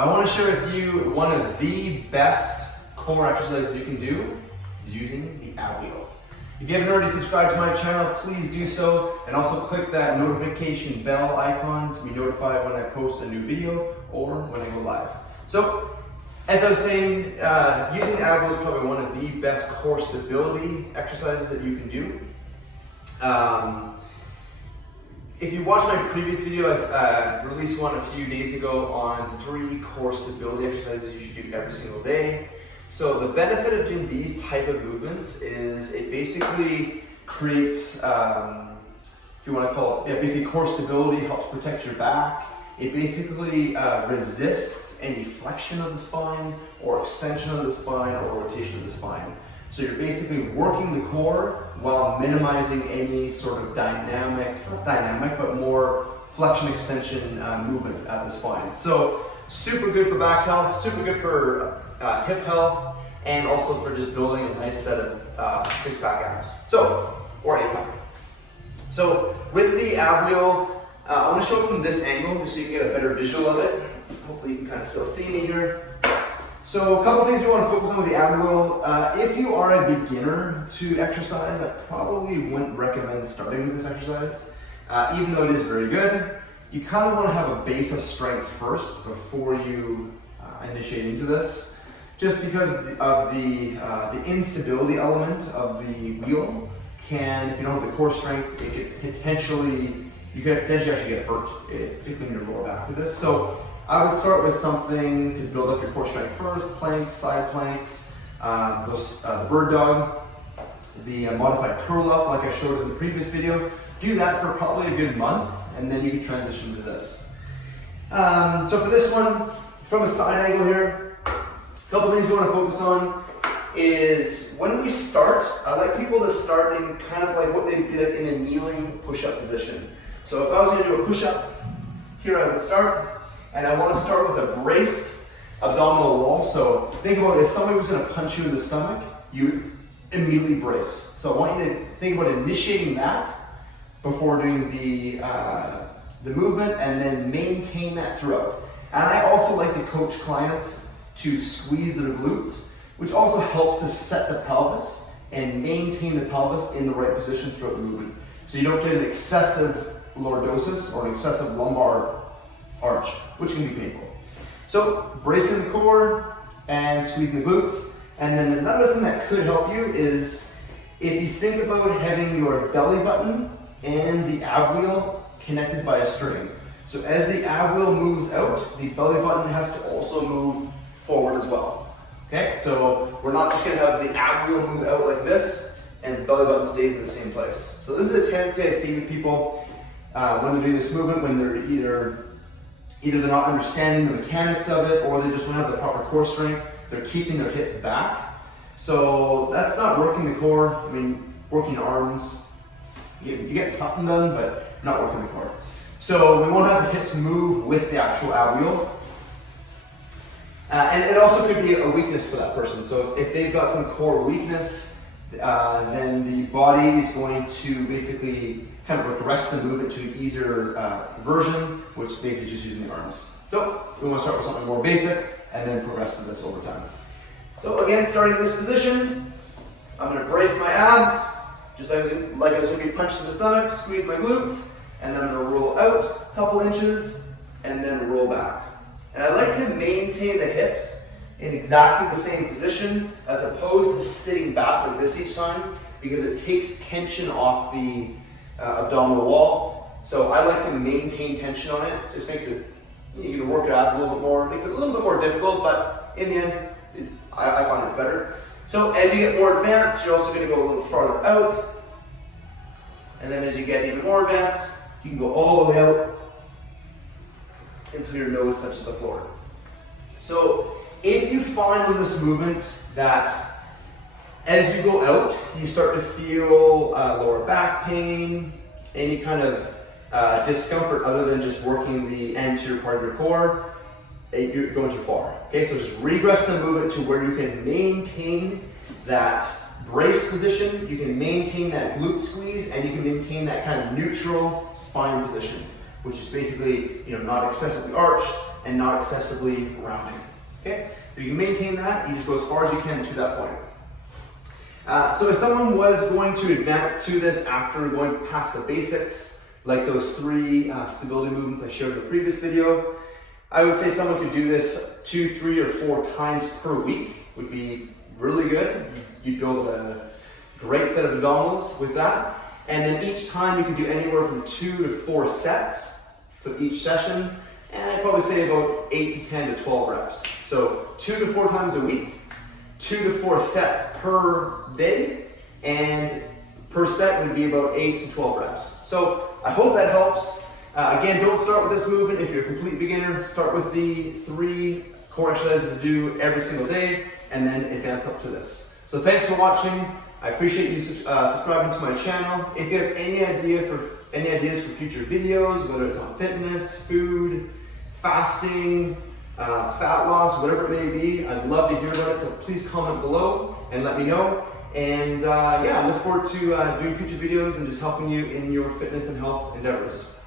I want to share with you one of the best core exercises you can do is using the ab wheel. If you haven't already subscribed to my channel, please do so, and also click that notification bell icon to be notified when I post a new video or when I go live. So, as I was saying, using ab wheel is probably one of the best core stability exercises that you can do. If you watched my previous video, I released one a few days ago on 3 core stability exercises you should do every single day. So the benefit of doing these type of movements is it basically creates, if you want to call it, basically core stability, helps protect your back. It basically resists any flexion of the spine or extension of the spine or rotation of the spine. So you're basically working the core while minimizing any sort of not dynamic, but more flexion extension movement at the spine. So super good for back health, super good for hip health, and also for just building a nice set of 6-pack abs. Or 8-pack. So with the ab wheel, I want to show it from this angle just so you can get a better visual of it. Hopefully you can kind of still see me here. So a couple things you want to focus on with the ab wheel. If you are a beginner to exercise, I probably wouldn't recommend starting with this exercise. Even though it is very good, you kind of want to have a base of strength first before you initiate into this. Just because of the instability element of the wheel if you don't have the core strength, you could potentially actually get hurt, particularly in your lower back with this. So I would start with something to build up your core strength first: planks, side planks, the bird dog, the modified curl up like I showed in the previous video. Do that for probably a good month, and then you can transition to this. So for this one, from a side angle here, a couple things we want to focus on is when we start, I like people to start in kind of like what they'd be like in a kneeling push-up position. So if I was going to do a push-up, here I would start, and I want to start with a braced abdominal wall. So think about if somebody was going to punch you in the stomach, you would immediately brace. So I want you to think about initiating that before doing the movement, and then maintain that throughout. And I also like to coach clients to squeeze their glutes, which also helps to set the pelvis and maintain the pelvis in the right position throughout the movement. So you don't get an excessive lordosis or an excessive lumbar arch, which can be painful. So bracing the core and squeezing the glutes. And then another thing that could help you is if you think about having your belly button and the ab wheel connected by a string. So as the ab wheel moves out, the belly button has to also move forward as well. Okay, so we're not just going to have the ab wheel move out like this and the belly button stays in the same place. So this is a tendency I see with people when they're doing this movement, when they're either they're not understanding the mechanics of it, or they just don't have the proper core strength. They're keeping their hips back. So that's not working the core. I mean, working your arms, you get something done, but not working the core. So we won't have the hips move with the actual ab wheel. And it also could be a weakness for that person. So if they've got some core weakness, then the body is going to basically kind of regress the movement to an easier version, which is basically just using the arms. So we want to start with something more basic and then progress to this over time. So again, starting in this position, I'm going to brace my abs, just like I was going to be punched in the stomach, squeeze my glutes, and then I'm going to roll out a couple inches and then roll back. And I like to maintain the hips in exactly the same position as opposed to sitting back like this each time, because it takes tension off the abdominal wall. So I like to maintain tension on it. Just makes it, you can work your abs a little bit more, makes it a little bit more difficult, but in the end, I find it's better. So as you get more advanced, you're also going to go a little farther out. And then as you get even more advanced, you can go all the way out until your nose touches the floor. So if you find in this movement that as you go out, you start to feel lower back pain, any kind of discomfort other than just working the anterior part of your core, you're going too far. Okay, so just regress the movement to where you can maintain that brace position, you can maintain that glute squeeze, and you can maintain that kind of neutral spine position, which is basically, not excessively arched, and not excessively rounding. Okay, so you can maintain that. You just go as far as you can to that point. So if someone was going to advance to this after going past the basics, like those 3 stability movements I showed in the previous video, I would say someone could do this 2, 3, or 4 times per week. Would be really good. You'd build a great set of abdominals with that. And then each time you can do anywhere from 2 to 4 sets. So each session, and I'd probably say about 8 to 10 to 12 reps. So 2 to 4 times a week, 2 to 4 sets per day, and per set would be about 8 to 12 reps. So I hope that helps. Again, don't start with this movement if you're a complete beginner. Start with the 3 core exercises to do every single day, and then advance up to this. So thanks for watching. I appreciate you subscribing to my channel. If you have any ideas for future videos, whether it's on fitness, food, fasting, fat loss, whatever it may be, I'd love to hear about it. So please comment below and let me know. And yeah, I look forward to doing future videos and just helping you in your fitness and health endeavors.